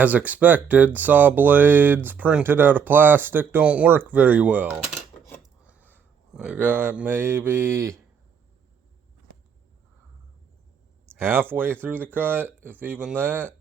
As expected, saw blades printed out of plastic don't work very well. I got maybe halfway through the cut, if even that.